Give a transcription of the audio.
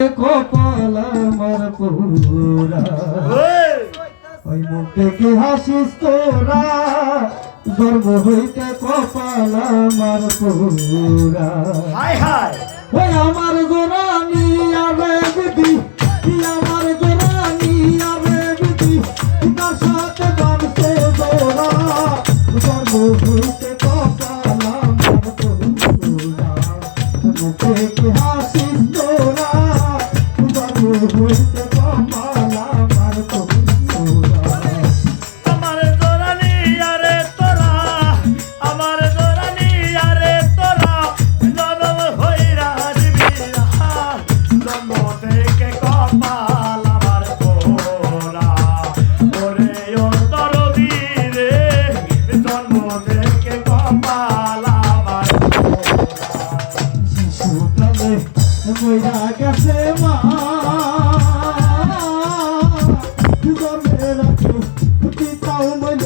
কপাল আমার পুরা ওই মুখ দেখে হাসিস তোরা জন্ম হইতে কপাল আমার পুরা ওই আমার জোরানি আরে দিদি আমার জোরানি আরে দিদি তার সাথে বানছে জোরা জন্ম হইতে কপাল আমার পুরা মুখ দেখে হাসিস তোরা হইতে কপাল আমার পুরা আমার জোরানি আরে তোরা আমার জোরানি আরে তোরা জন্ম হইরা দিবি জন্ম থেকে কপাল আমার পোরা ওরে অন্তর দিরে জন্ম থেকে কপাল আমার পোরা শিশুকালে মইরা গেছে মা জন্মের পিতাও মইল